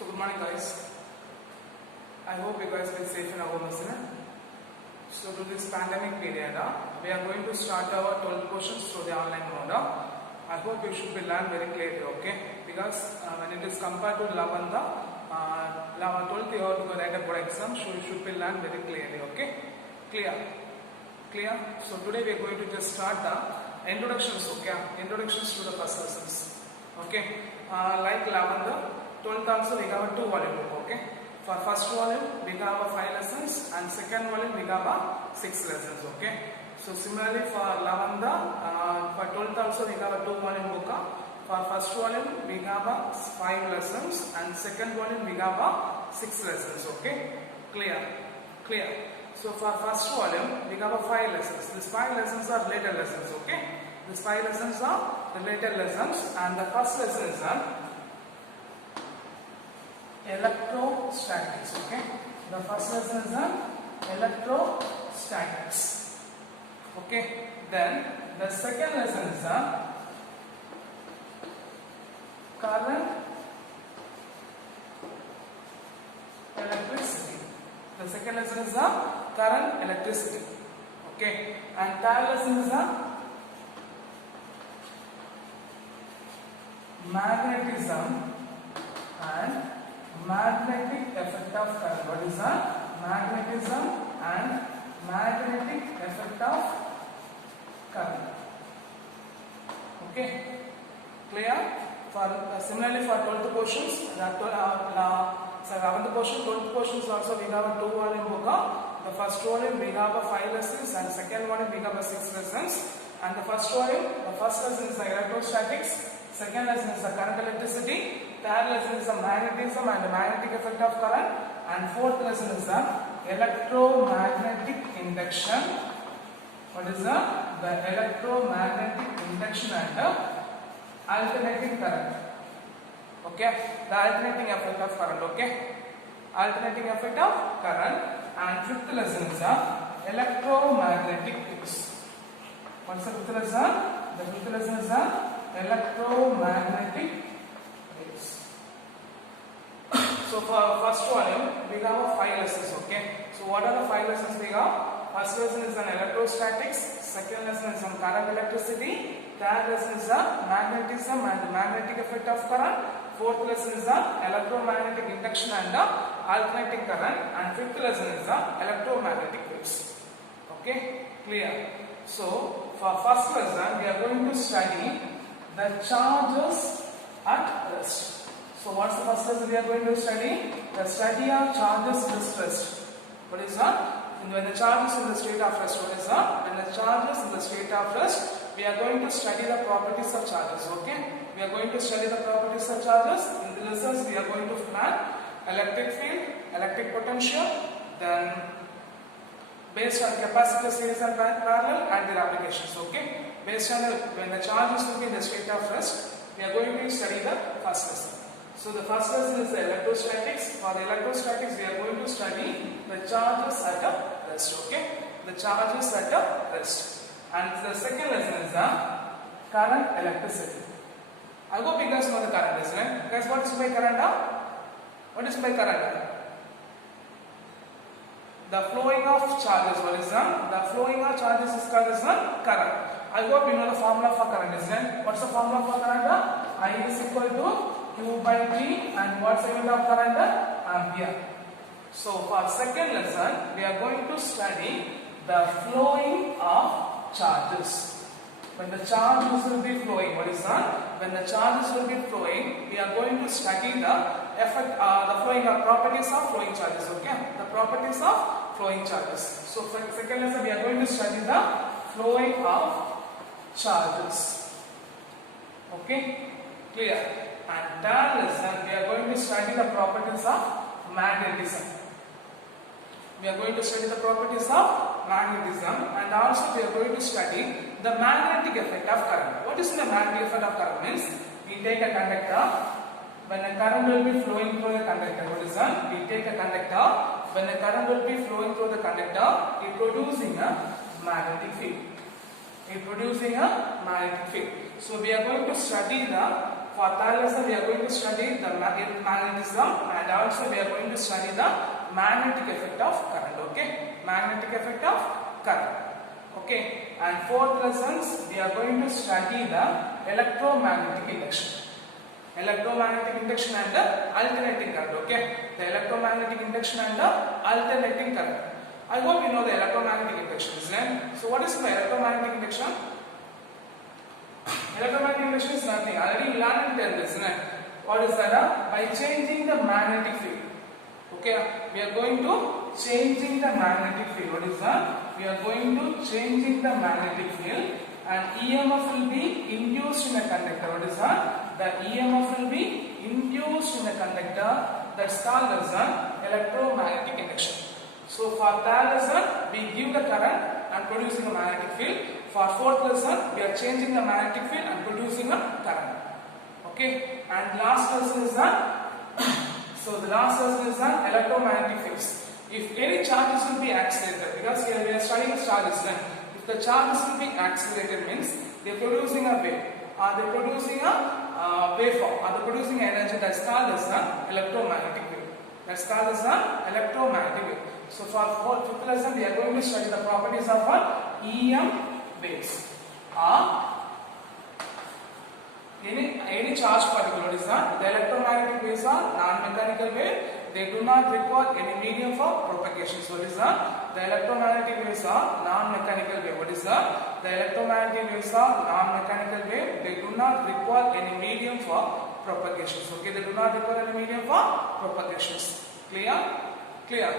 So good morning guys. I hope you guys been safe in our home, isn't it? So to this pandemic period, we are going to start our 12 questions through the online mode. I hope you should be learned very clearly, okay? Because when it is compared to 11th, 12th you have to write a board exam, so you should be learned very clearly, okay? Clear? So today we are going to just start the introductions, okay? Introductions to the first lessons, okay? Like 11th, 12th also we have a 2 volume book, okay? For first volume we have 5 lessons and second volume we have 6 lessons, okay? So similarly for 11th, for 12th also we have a 2 volume book. For first volume we have 5 lessons and second volume we have 6 lessons, okay? Clear. So for first volume we have 5 lessons. These 5 lessons are related lessons, okay? These 5 lessons are related lessons, and the first lesson is electrostatics, okay? The first lesson is electrostatics, okay? Then the second lesson is current electricity. The second lesson is current electricity, okay? And third lesson is magnetism and magnetic effect of current. What is magnetism and magnetic effect of current? Okay, clear? For similarly for 12th questions, 11th question, 12th questions also we have a 2 volume book. The first volume we have 5 lessons and second volume we have 6 lessons. And the first volume, the first lesson is the electrostatics, second lesson is the current electricity, third lesson is the magnetism and the magnetic effect of current, and fourth lesson is the electromagnetic induction. What is the electromagnetic induction and the alternating current, okay? The alternating effect of current, okay? Alternating effect of current. And fifth lesson is the electromagnetic waves. What is the fifth lesson? The fifth lesson is the electromagnetic waves. So for first volume we have 5 lessons, okay? So what are the 5 lessons we have? First lesson is on electrostatics, second lesson is on current electricity, third lesson is on magnetism and the magnetic effect of current, fourth lesson is on electromagnetic induction and the alternating current, and fifth lesson is on electromagnetic waves. Okay, clear? So for first lesson we are going to study the charges at rest. So what's the first lesson we are going to study? The study of charges at rest. What is that? When the charge is in the state of rest, what is that? When the charge is in the state of rest, we are going to study the properties of charges, okay? We are going to study the properties of charges. In the lessons, we are going to learn electric field, electric potential, then based on capacitor, series and parallel, and their applications, okay? Based on when the charge is in the state of rest, we are going to study the first lesson. So the first lesson is the electrostatics. For the electrostatics, we are going to study the charges at a rest, okay? The charges at a rest. And the second lesson is the current electricity. I hope you guys know the current, isn't it? Guys, what is by current? What is by current? The flowing of charges. What is that? The flowing of charges is called as current. I hope you know the formula for current, isn't it? What's the formula for current? I is equal to Q by G, and what's the unit of current? Ampere. So for second lesson, we are going to study the flowing of charges. When the charges will be flowing, what is that? When the charges will be flowing, we are going to study the effect, the flowing of properties of flowing charges. Okay, the properties of flowing charges. So for second lesson, we are going to study the flowing of charges. Okay, clear? And third lesson, we are going to study the properties of magnetism. We are going to study the properties of magnetism, and also we are going to study the magnetic effect of current. What is the magnetic effect of current? Means we take a conductor, when a current will be flowing through the conductor, what is that? We take a conductor, when a current will be flowing through the conductor, it producing a magnetic field. So we are going to study the for third lesson we are going to study the magnetism, and also we are going to study the magnetic effect of current. Okay, magnetic effect of current. Okay, and fourth lessons we are going to study the electromagnetic induction. Electromagnetic induction and the alternating current. Okay, the electromagnetic induction and the alternating current. I hope you know the electromagnetic induction, isn't it? So what is the electromagnetic induction? Electromagnetic induction is nothing. Already we learned in this, isn't it? What is that? By changing the magnetic field. Okay, we are going to changing the magnetic field. What is that? We are going to changing the magnetic field, and EMF will be induced in a conductor. What is that? The EMF will be induced in a conductor. That's called as an electromagnetic induction. So for third lesson, we give the current and producing a magnetic field. For fourth lesson, we are changing the magnetic field and producing a current. Okay, and last lesson is so the last lesson is electromagnetic fields. If any charges will be accelerated, because here we are studying charges, then if the charges will be accelerated means they are producing a wave, or they are producing a waveform, or they are producing energy. That's called as an electromagnetic wave. That's called as an electromagnetic wave. So for fifth lesson, we are going to study the properties of EM waves. Any charge particle is the electromagnetic waves are non-mechanical wave. They do not require any medium for propagation. So what is the electromagnetic waves are non-mechanical wave. What is the electromagnetic waves are non-mechanical wave. They do not require any medium for propagations. Okay, they do not require any medium for propagations. Clear? Clear.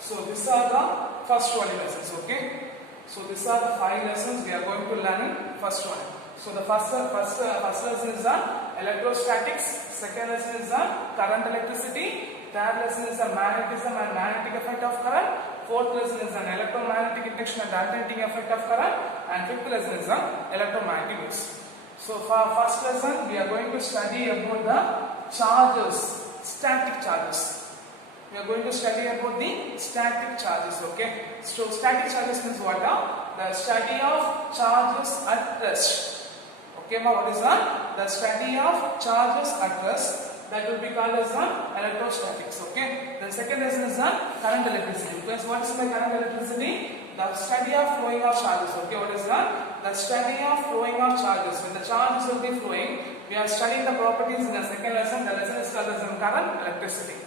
So these are the first 20 lessons. Okay. So these are the 5 lessons we are going to learn in first one. So the first lesson is electrostatics. Second lesson is current electricity. Third lesson is magnetism and magnetic effect of current. Fourth lesson is an electromagnetic induction and alternating effect of current. And fifth lesson is electromagnetic waves. So for first lesson, we are going to study about the charges, static charges. We are going to study about the static charges. Okay. So static charges means what? The study of charges at rest. Okay, what is that? The study of charges at rest. That will be called as electrostatics. Okay. The second lesson is current electricity. Because what is the current electricity? The study of flowing of charges. Okay, what is that? The study of flowing of charges. When the charges will be flowing, we are studying the properties in the second lesson. The lesson is called as current electricity.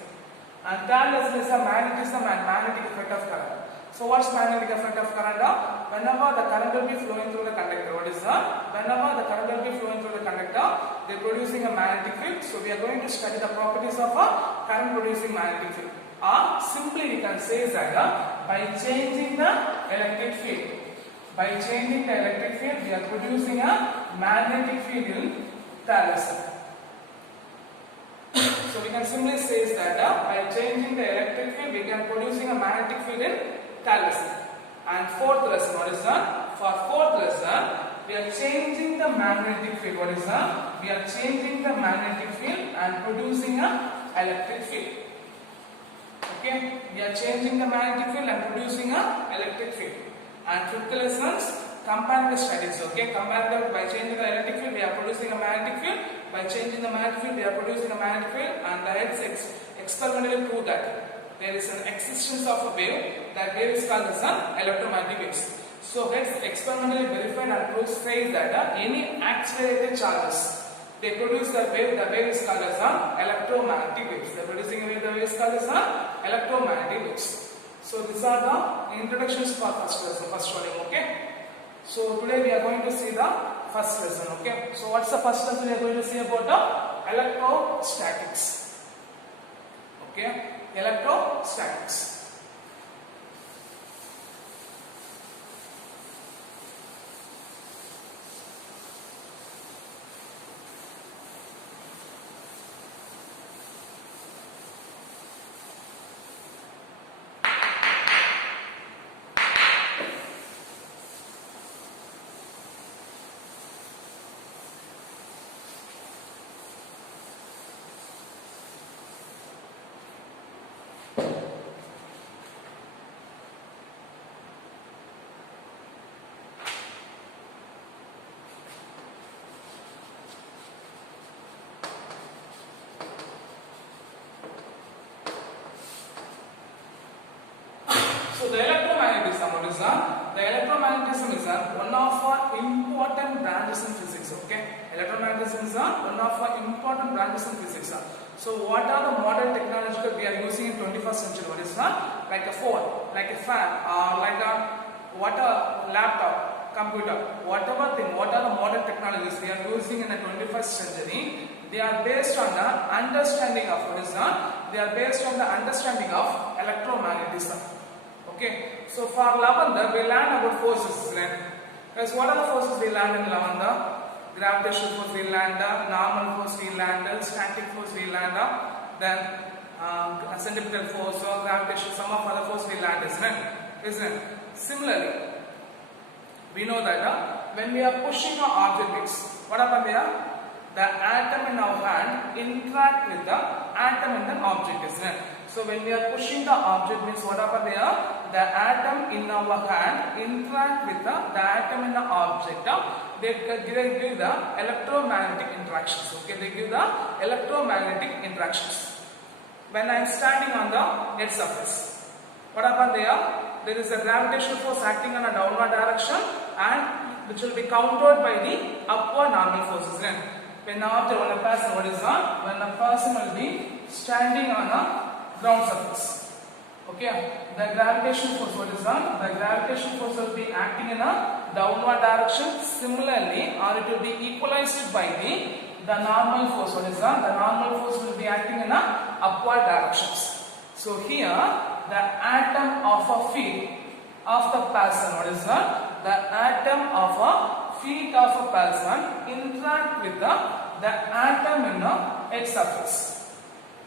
And third lesson is magnetism and magnetic effect of current. So what's magnetic effect of current? Whenever the current will be flowing through the conductor, what is that? Whenever the current will be flowing through the conductor, they are producing a magnetic field. So we are going to study the properties of a current producing magnetic field. Or simply we can say that by changing the electric field. By changing the electric field, we are producing a magnetic field in third lesson. So we can simply say that by changing the electric field, we can producing a magnetic field in third lesson. And fourth lesson, what is that? For fourth lesson, we are changing the magnetic field. What is that? We are changing the magnetic field and producing a electric field. Okay, we are changing the magnetic field and producing a electric field. And fifth lessons, comparative studies. Okay, comparative, by changing the electric field, we are producing a magnetic field. By changing the magnetic field, we are producing a magnetic field, and the heads experimentally prove that there is an existence of a wave. That wave is called as electromagnetic waves. So heads experimentally verified and proves says that any accelerated charges they produce the wave. The wave is called as electromagnetic waves. They are producing a wave. The wave is called as electromagnetic waves. So these are the introductions for first lesson, first volume. Okay. So today we are going to see the first lesson. Okay. So what's the first lesson we are going to see about the electrostatics? Okay. Electrostatics. the electromagnetism is one of our important branches in physics. Okay, electromagnetism is one of our important branches in physics. So what are the modern technological we are using in 21st century? What is that? Like a phone, like a fan, or like a laptop, computer, whatever thing, what are the modern technologies we are using in the 21st century? They are based on the understanding of what is that? They are based on the understanding of electromagnetism. Okay, so for 11th, we learn about forces. Guys, what are the forces we learn in 11th? Gravitational force we learned, normal force we learned, static force we learned, then centripetal force, gravitational, some of other force we learned, isn't it? Similarly, we know that when we are pushing an object mix, what happens there? The atom in our hand interact with the atom in the object, isn't it? So when we are pushing the object means what happens there? The atom in our hand interact with the atom in the object. They give the electromagnetic interactions. Okay, they give the electromagnetic interactions. When I am standing on the net surface, what happens there? There is a gravitational force acting on a downward direction and which will be countered by the upward normal forces. When a person will be standing on a ground surface. Okay, the gravitational force, what is that? The gravitational force will be acting in a downward direction. Similarly, or it will be equalized by the normal force. What is that? The normal force will be acting in a upward directions. So here, the atom of a field of the person, what is that? The atom of a field of a person interact with the atom in a X surface.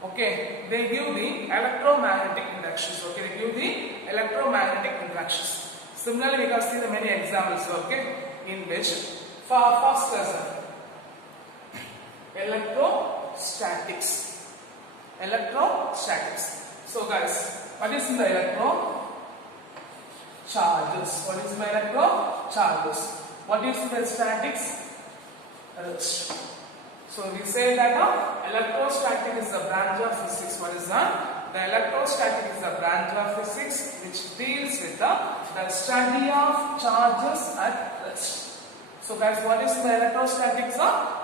Okay, they give the electromagnetic interactions. Okay, they give the electromagnetic interactions. Similarly, we can see the many examples. Okay, in which for first lesson, electrostatics. Electrostatics. So, guys, what is in the electro? Charges. What is in the electro? Charges. What is in the statics? Rest. So we say that electrostatic is a branch of physics. What is that? The electrostatic is a branch of physics which deals with the study of charges at rest. So guys, what is the electrostatics?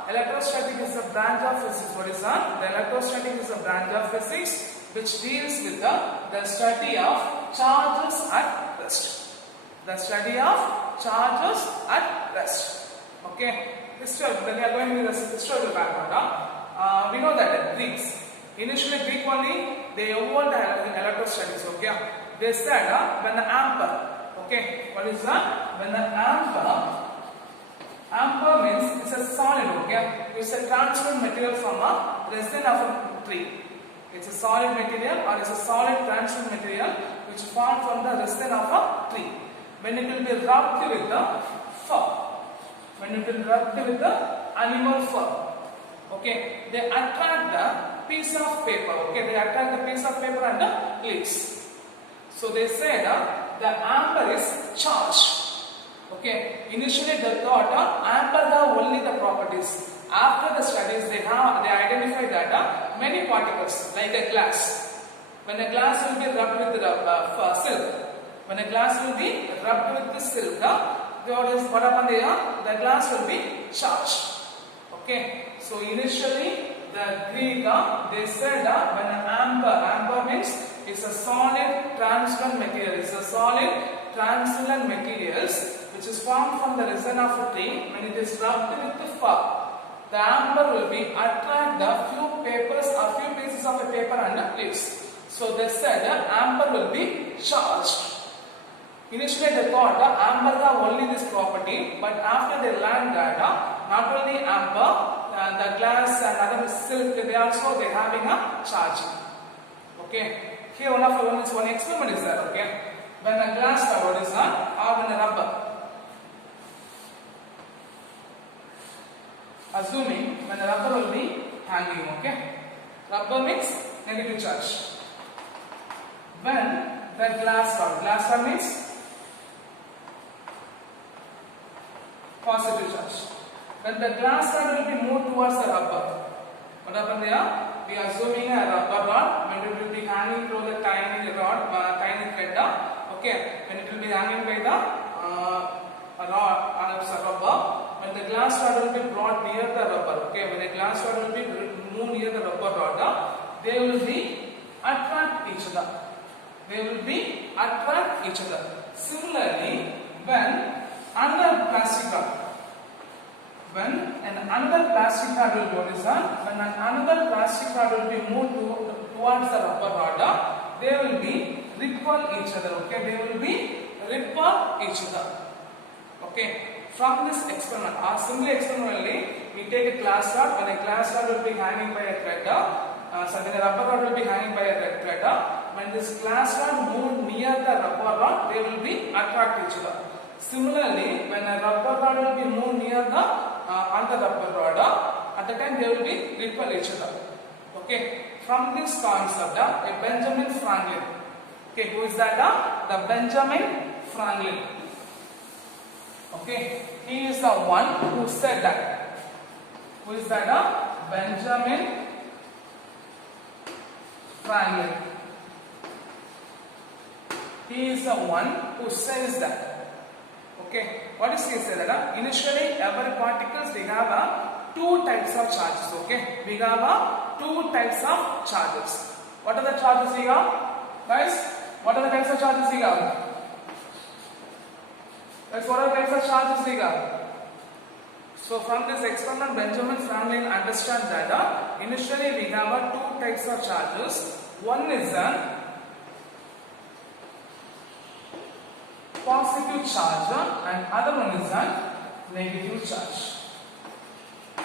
Electrostatic is a branch of physics. What is that? The electrostatic is a branch of physics which deals with the study of charges at rest. The study of charges at rest. Okay. When we are going to the historical background, we know that Greeks, initially Greek only, they evolved electrostatics. Okay, they said when the ampere, okay, what is that? When the ampere means it's a solid. Okay, it's a transparent material from a resin of a tree. It's a solid material or it's a solid transparent material which formed from the resin of a tree. When it will be rubbed with the fur. When it will rub with the animal fur, okay, they attract the piece of paper. Okay, they attract the piece of paper and the leaves. So they said the ampere is charged. Okay, initially they thought ampere have only the properties. After the studies, they identified that many particles like the glass. When the glass will be rubbed with the silk, when the glass will be rubbed with the silk. What happened there? The glass will be charged. Okay. So initially the Greek they said when an ampere means it's a solid transparent material. It's a solid transparent materials which is formed from the resin of a tree. When it is rubbed with the fur, the ampere will be attract the few papers or few pieces of a paper and leaves. So they said ampere will be charged. Initially they thought ampere have only this property, but after they learned that not only ampere, the glass and other silk, they having a charging. Okay. Here one experiment is there. Okay. When a glass cover is or when a rubber. Assuming when the rubber will be hanging. Okay. Rubber means negative charge. When the glass cover means positive charge. When the glass rod will be moved towards the rubber, what happened there? We are assuming a rubber rod when it will be hanging through the tiny rod, tiny thread. Okay, when it will be hanging by the rubber, when the glass rod will be brought near the rubber, okay, when the glass rod will be moved near the rubber rod, they will be attract each other. They will be attract each other. Similarly, when another plastic rod, when another plastic rod will go this one, when another plastic rod will be moved towards the rubber rod, they will be repel each other. Okay, they will be repel each other. Okay, from this experiment, or simply experimentally, we take a glass rod. When a glass rod will be hanging by a thread, so when a rubber rod will be hanging by a thread, when this glass rod move near the rubber rod, they will be attract each other. Similarly, when a rubber rod will be moved near the other rubber rod, at the time they will be repel each other. Okay, from this concept, a Benjamin Franklin. Okay, who is that? The Benjamin Franklin. Okay, he is the one who said that. Who is that? Benjamin Franklin. He is the one who says that. Okay, what is he said that? Initially, every particles we have two types of charges. Okay, we have two types of charges. What are the charges we have, guys? What are the types of charges we have? Guys, what are the types of charges we have? So from this experiment, Benjamin Franklin understands that initially we have two types of charges. One is a positive charge and other one is a negative charge.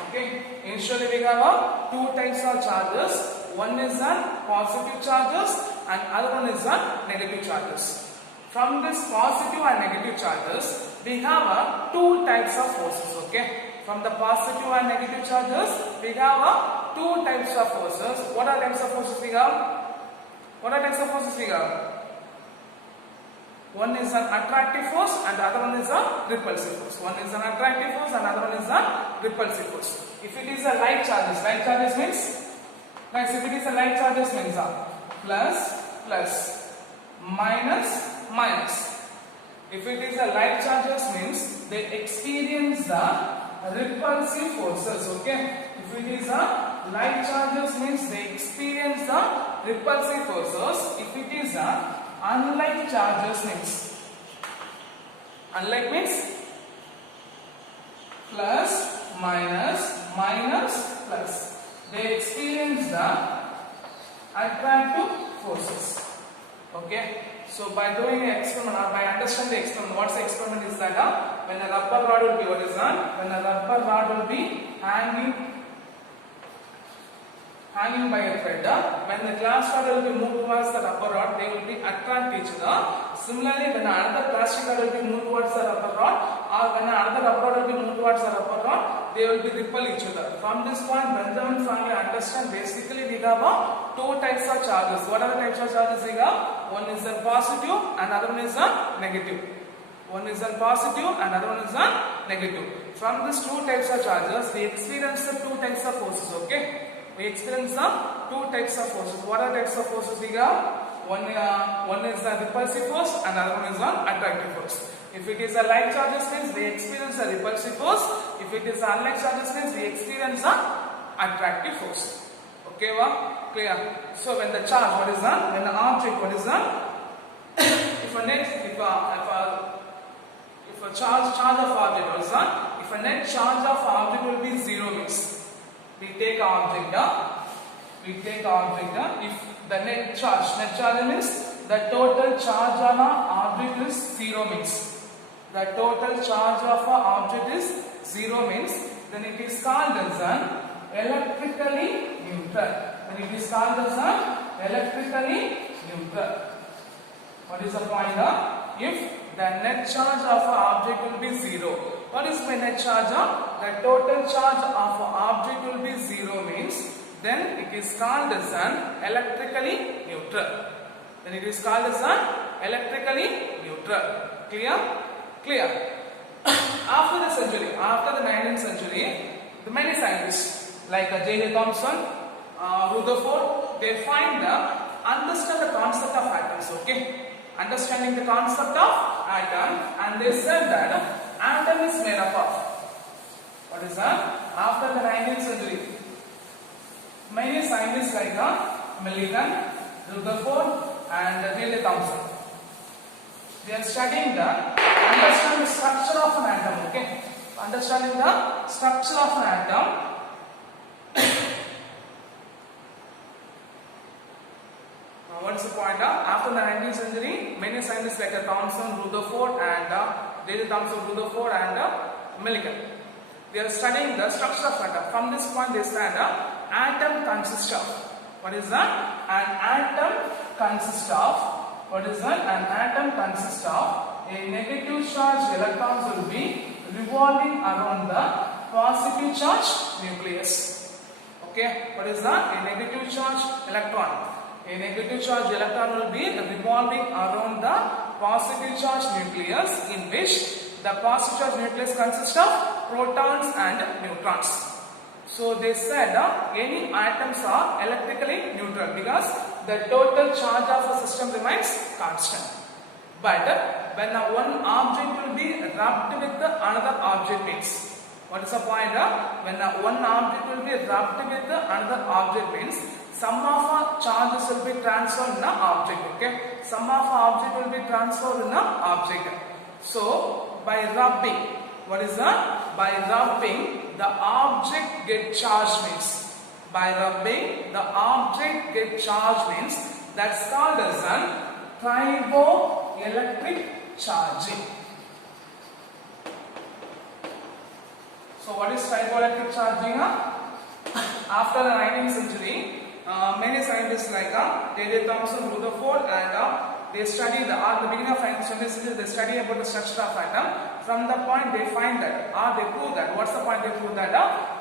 Okay, initially we have two types of charges. One is a positive charges and other one is a negative charges. From this positive and negative charges, we have two types of forces. Okay, from the positive and negative charges, we have two types of forces. What are types of forces we have? What are types of forces we have? One is an attractive force and the other one is a repulsive force. One is an attractive force and the other one is a repulsive force. If it is a light charges means, guys, if it is a light charges means plus, plus, minus, minus. If it is a light charges means they experience the repulsive forces. Okay, if it is a light charges means they experience the repulsive forces. If it is a unlike charges means, unlike means plus, minus, minus, plus. They experience the attractive forces. Okay, so by doing an experiment or by understanding the experiment, what's the experiment is that when a rubber rod will be, what is that? When a rubber rod will be hanging by a thread, when the glass rod will be moved towards the rubber rod, they will be attract each other. Similarly, when another plastic rod will be moved towards the rubber rod, or when another rubber rod will be moved towards the rubber rod, they will be repel each other. From this point, Benjamin Franklin understand basically we have two types of charges. What are the types of charges we have? One is a positive and other one is a negative. One is a positive and other one is a negative. From these two types of charges, we experience the two types of forces. Okay, we experience the two types of forces. What are types of forces we have? One is a repulsive force and another one is an attractive force. If it is a light charges means we experience a repulsive force. If it is unlike charges means we experience a attractive force. Okay, clear? So when the charge, what is that? When the object, what is that? if a charge of object, what is that? If a net charge of object will be 0 means we take object, if the net charge means the total charge on an object is 0 means, the total charge of an object is 0 means, then it is called as an electrically neutral. Then it is called as an electrically neutral. What is the point here? If the net charge of an object will be 0. What is my net charge? The total charge of an object will be 0 means, then it is called as an electrically neutral. Then it is called as an electrically neutral. Clear? Clear. After the century, after the 19th century, the many scientists like J.J. Thomson, Rutherford, they understand the concept of atoms. Okay, understanding the concept of atom, and they said that atom is made up of, what is that? After the 19th century, many scientists like Millikan, Rutherford, and Wiley Thomson, they are studying the understanding the structure of an atom. Okay, understanding the structure of an atom. What's the point? After the 19th century, many scientists like Thomson, Rutherford, and Wiley Thomson, Rutherford, and Millikan, they are studying the structure of atom. From this point, they said atom consists of, what is that? An atom consists of, what is that? An atom consists of a negative charge electrons will be revolving around the positive charge nucleus. Okay, what is that? A negative charge electron. A negative charge electron will be revolving around the positive charge nucleus, in which the positive charge nucleus consists of protons and neutrons. So they said any atoms are electrically neutral because the total charge of a system remains constant. But when one object will be rubbed with another object means, what is the point? When one object will be rubbed with another object means some of charges will be transferred in an object. Okay, some of object will be transferred in an object. So by rubbing, what is that? By rubbing, the object get charged means. By rubbing, the object get charged means that's called as an triboelectric charging. So what is triboelectric charging? After the 19th century, many scientists like Wiley Thomson, Rutherford, and they study at the beginning of 20th century, they study about the structure of atom. From the point they find that, they prove that. What's the point? They prove that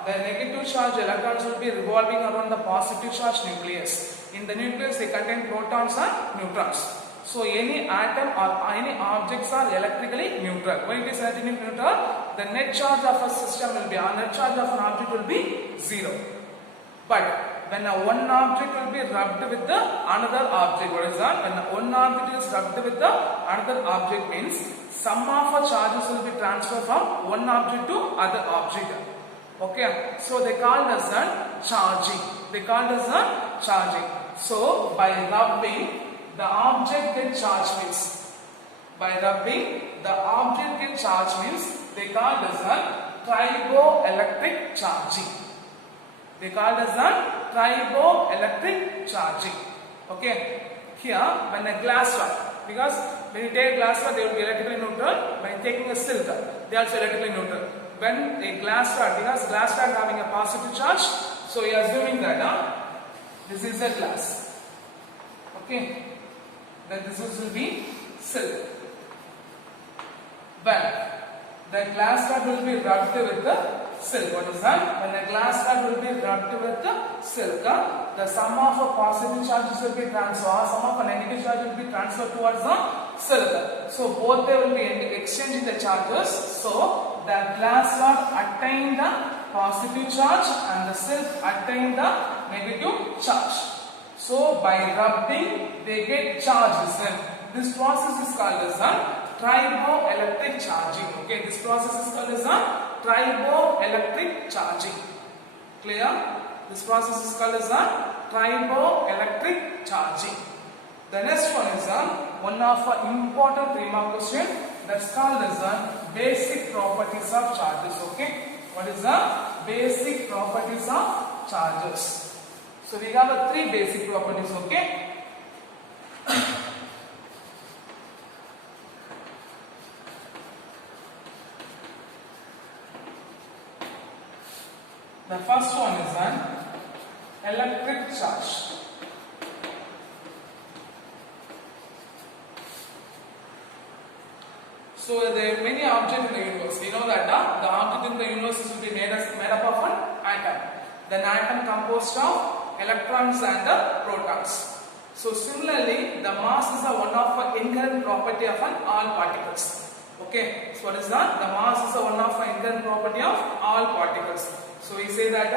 the negative charge electrons will be revolving around the positive charge nucleus. In the nucleus, they contain protons and neutrons. So any atom or any objects are electrically neutral. When it is electrically neutral, the net charge of a system will be, net charge of an object will be 0. But when one object will be rubbed with another object, what is that? When one object is rubbed with another object means some of charges will be transferred from one object to other object. Okay, so they called as charging. They called as charging. So by rubbing, the object get charged means. By rubbing, the object get charged means they called as triboelectric charging. They called as triboelectric charging. Okay, here when a glass rod, because when you take a glass rod, they will be electrically neutral. By taking a silk, they are also electrically neutral. When a glass rod, because glass rod having a positive charge, so we are assuming that this is a glass. Okay, then this will be silk. When the glass rod will be rubbed with the silk. What is that? When a glass rod will be rubbed with the silk, the sum of positive charges will be transferred, sum of negative charge will be transferred towards the silk. So both they will be exchanging the charges. So the glass rod attain the positive charge and the silk attain the negative charge. So by rubbing, they get charges. This process is called as triboelectric charging. Okay, this process is called as triboelectric charging. Clear? This process is called as triboelectric charging. The next one is one of important 3-mark question, that's called as basic properties of charges. Okay, what is the basic properties of charges? So we have 3 basic properties. Okay. The first one is an electric charge. So there are many objects in the universe. We know that the object in the universe will be made up of an atom. Then atom composed of electrons and protons. So similarly, the mass is one of inherent property of all particles. Okay. So what is that? The mass is one of inherent property of all particles. So we say that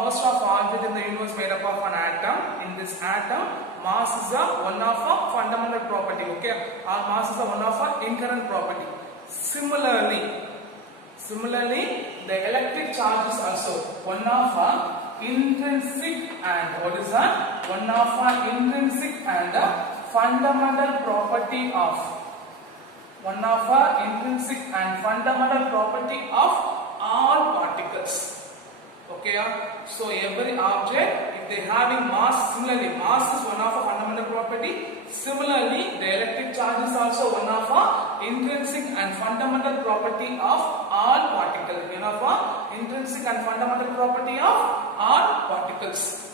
most of objects in the universe made up of an atom. In this atom, mass is a one of a fundamental property, okay, or mass is a one of a inherent property. Similarly, the electric charge is also one of a intrinsic and what is that? One of a intrinsic and a fundamental property of all particles. Okay, so every object, if they having mass, similarly mass is one of a fundamental property. Similarly, the electric charge is also one of a intrinsic and fundamental property of all particles. One of a intrinsic and fundamental property of all particles.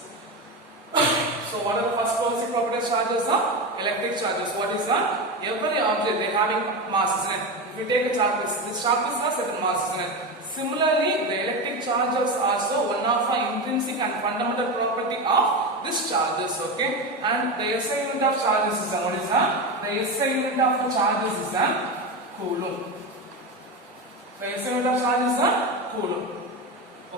So what are the first policy properties charges of electric charges? What is that? Every object they having mass, isn't it? If you take a charge, this charge has certain mass, isn't it? Similarly, the electric charges also one of the intrinsic and fundamental property of this charges, okay? And the SI unit of charges is what is that? The SI unit of charges is a coulomb. The SI unit of charge is a coulomb.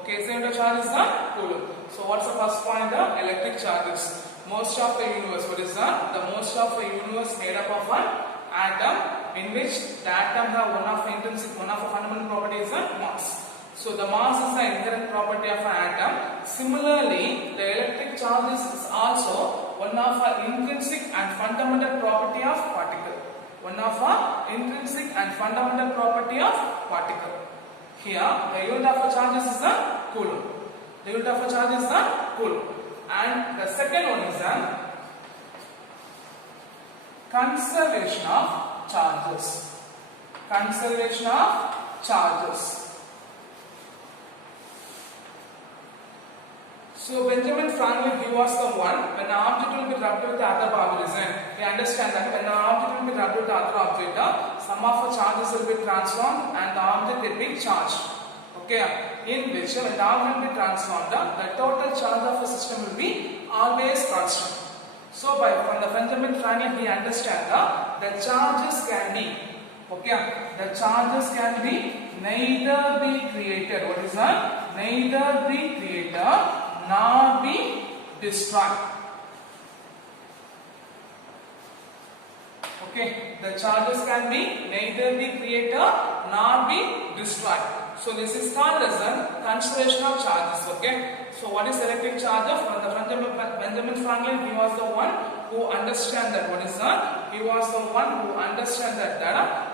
Okay, SI unit of charge is a coulomb. So what's the first point? The electric charges. Most of the universe, what is that? The most of the universe made up of an atom, in which the atom have one of the intrinsic, one of the fundamental property is the mass. So the mass is the inherent property of an atom. Similarly, the electric charges is also one of the intrinsic and fundamental property of particle. One of the intrinsic and fundamental property of particle. Here, the unit of the charges is the coulomb. The unit of the charge is the coulomb. And the second one is the conservation of charges. Conservation of charges. So Benjamin Franklin, he was the one, when an object will be rubbed with the other organism, we understand that when an object will be rubbed with the other object, some of the charges will be transformed and the object will be charged. Okay, in which when the object will be transformed, the total charge of a system will be always constant. So from the Benjamin Franklin, he understand the charges can be, okay, the charges can be neither be created. What is that? Neither be created nor be destroyed. Okay, the charges can be neither be created nor be destroyed. So this is called as a conservation of charges. Okay. So what is electric charge? From the Benjamin Franklin, he was the one who understand that. What is that? He was the one who understand that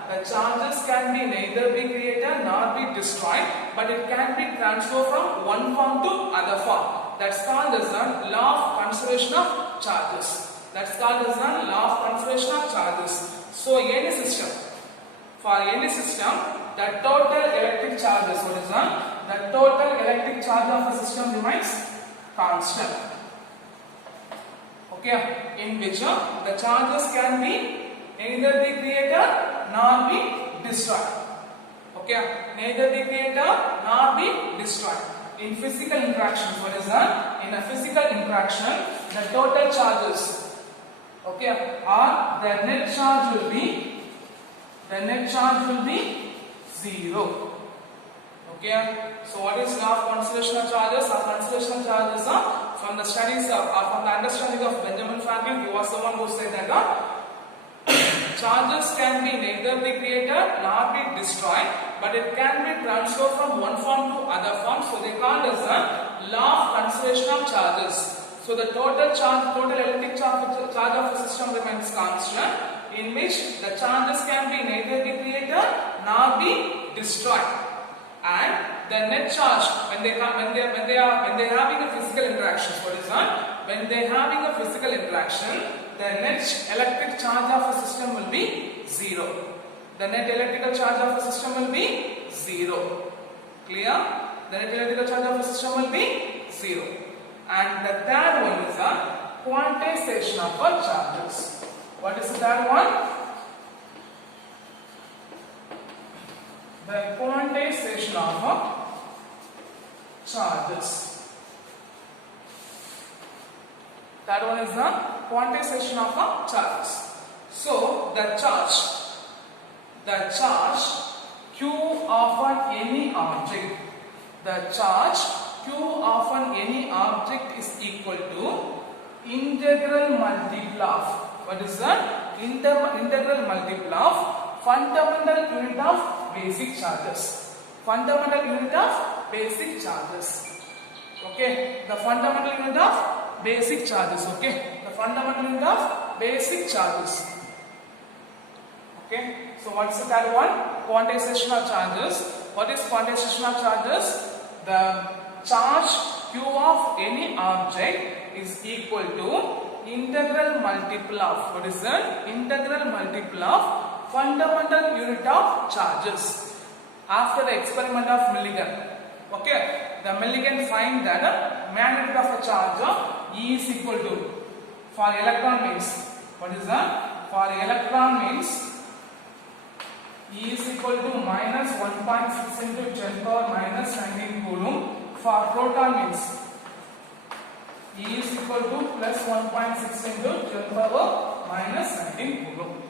the charges can be neither be created nor be destroyed, but it can be transferred from one form to other form. That's called as the law of conservation of charges. That's called as the law of conservation of charges. So any system, for any system, the total electric charges, what is that? The total electric charge of a system remains constant. Okay, in which the charges can be neither be created nor be destroyed. Okay, neither be created nor be destroyed. In physical interactions, what is that? In a physical interaction, the total charges, okay, or the net charge will be, zero. Okay, so what is law of conservation of charges? Or conservation of charges from the studies or from the understanding of Benjamin Franklin, he was the one who said that charges can be neither be created nor be destroyed, but it can be transferred from one form to other form. So they call it as the law of conservation of charges. So the total electric charge of a system remains constant, in which the charges can be neither be created nor be destroyed. And the net charge, when they are having a physical interaction, what is that? When they are having a physical interaction, the net electric charge of a system will be zero. The net electrical charge of a system will be zero. Clear? The net electrical charge of a system will be zero. And the third one is the quantization of charges. What is the third one? The quantization of charges. That one is the quantization of charges. So the charge Q of any object, the charge Q of any object is equal to integral multiple of, what is that? Integral multiple of fundamental unit of basic charges. Fundamental unit of basic charges. Okay, the fundamental unit of basic charges. Okay, the fundamental unit of basic charges. Okay, so what's the third one? Quantization of charges. What is quantization of charges? The charge Q of any object is equal to integral multiple of, what is that? Integral multiple of fundamental unit of charges. After the experiment of Millikan, okay, the Millikan find that the magnitude of a charge E is equal to, for electron means, what is that? For electron means E is equal to minus 1.6 into 10 power minus 19 coulomb. For proton means E is equal to plus 1.6 into 10 power minus 19 coulomb.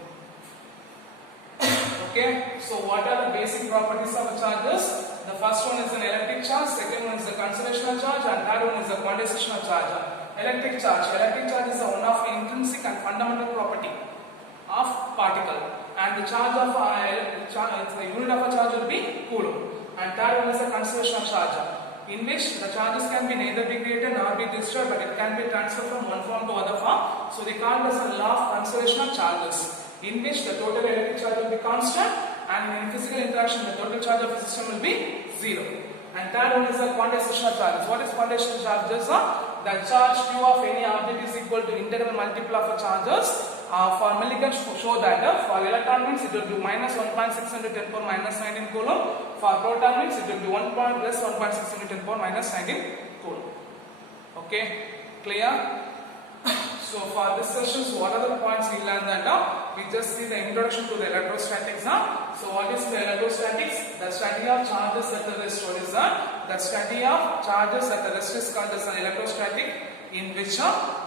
Okay, so what are the basic properties of charges? The first one is an electric charge, second one is the conservational charge, and third one is the quantizational charge. Electric charge. Electric charge is one of the intrinsic and fundamental property of particle, and the charge of the unit of a charge will be coulomb. And third one is the conservational charge, in which the charges can be neither be created nor be destroyed, but it can be transferred from one form to other form. So they call it as a law of conservation of charges, in which the total electric charge will be constant, and in physical interaction the total charge of a system will be zero. And third one is the quantization charges. What is quantization charges? The charge Q of any object is equal to integral multiple of charges. For Millikan show that for electron means it will be minus 1.6 into 10 power minus 19 coulomb. For proton means it will be 1 plus 1.6 into 10 power minus 19 coulomb. Okay, clear? So for this session, so what are the points we learned that we just see the introduction to the electrostatics. So what is the electrostatics? The study of charges at the rest. What is that? The study of charges at the rest is called as an electrostatic, in which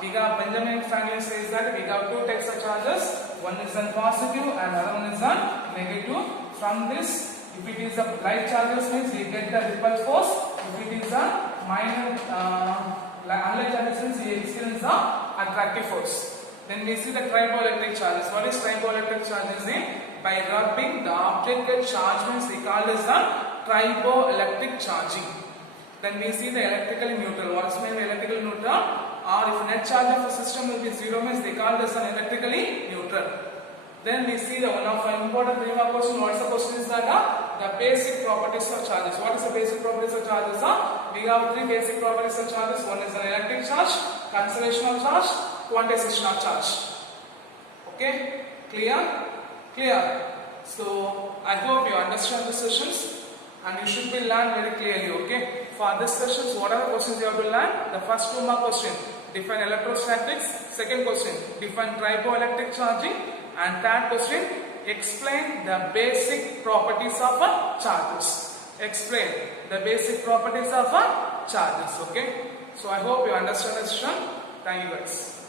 we have Benjamin Franklin says that we have two types of charges. One is a positive and other one is a negative. From this, if it is a light charges means we get the repulse force. If it is a minor unlike charges means we experience the attractive force. Then we see the triboelectric charges. What is triboelectric charges? By rubbing the object get charged means we call this the triboelectric charging. Then we see the electrically neutral. What is meant by electrically neutral? Or if net charge of a system will be zero means they call this an electrically neutral. Then we see the one of an important prima question. What is the question is that the basic properties of charges. What is the basic properties of charges? We have three basic properties of charges. One is an electric charge, conservational charge, quantizational charge. Okay, clear? Clear. So I hope you understand the sessions and you should be learned very clearly. Okay. For this sessions, what are the questions you have to learn? The first two mark question, define electrostatics. Second question, define triboelectric charging. And third question, explain the basic properties of charges. Explain the basic properties of charges. Okay. So I hope you understand this session. Thank you guys.